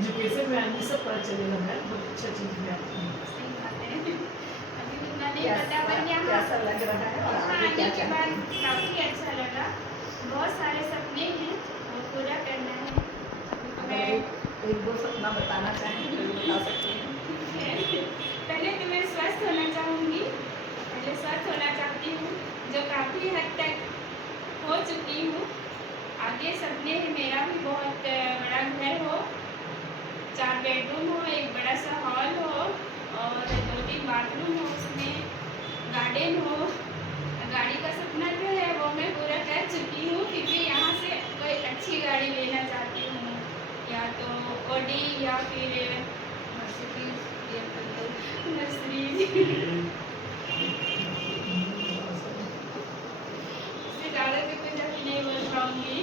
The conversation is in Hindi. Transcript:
एजुकेशन में आदमी सब पता चलेगा मैम, बहुत अच्छा चीज़ है आपकी। सही बात है। अभी उतना नहीं पता पर यहाँ कैसा लग रहा है और यहाँ आगे आने क्या के चाहते बाद हैं? काफ़ी अच्छा लगा। बहुत सारे सपने हैं वो पूरा करना है। तो अगर मैं एक दो सपना बताना चाहें तो बता सकते हैं। पहले तो मैं स्वस्थ होना चाहूँगी, पहले स्वस्थ होना चाहती हूँ, जो काफ़ी हद तक हो चुकी हूँ। आगे सपने हैं मेरा भी बहुत बड़ा घर हो, 4 बेडरूम हो, एक बड़ा सा हॉल हो और 2-3 बाथरूम हो, उसमें गार्डन हो। गाड़ी का सपना जो है वो मैं पूरा कर चुकी हूँ, फिर भी यहाँ से कोई अच्छी गाड़ी लेना चाहती हूँ, या तो ऑडी या फिर मर्सिडीज, मर्सिडीज। इससे ज़्यादा तो कुछ अभी नहीं बोल पाऊँगी।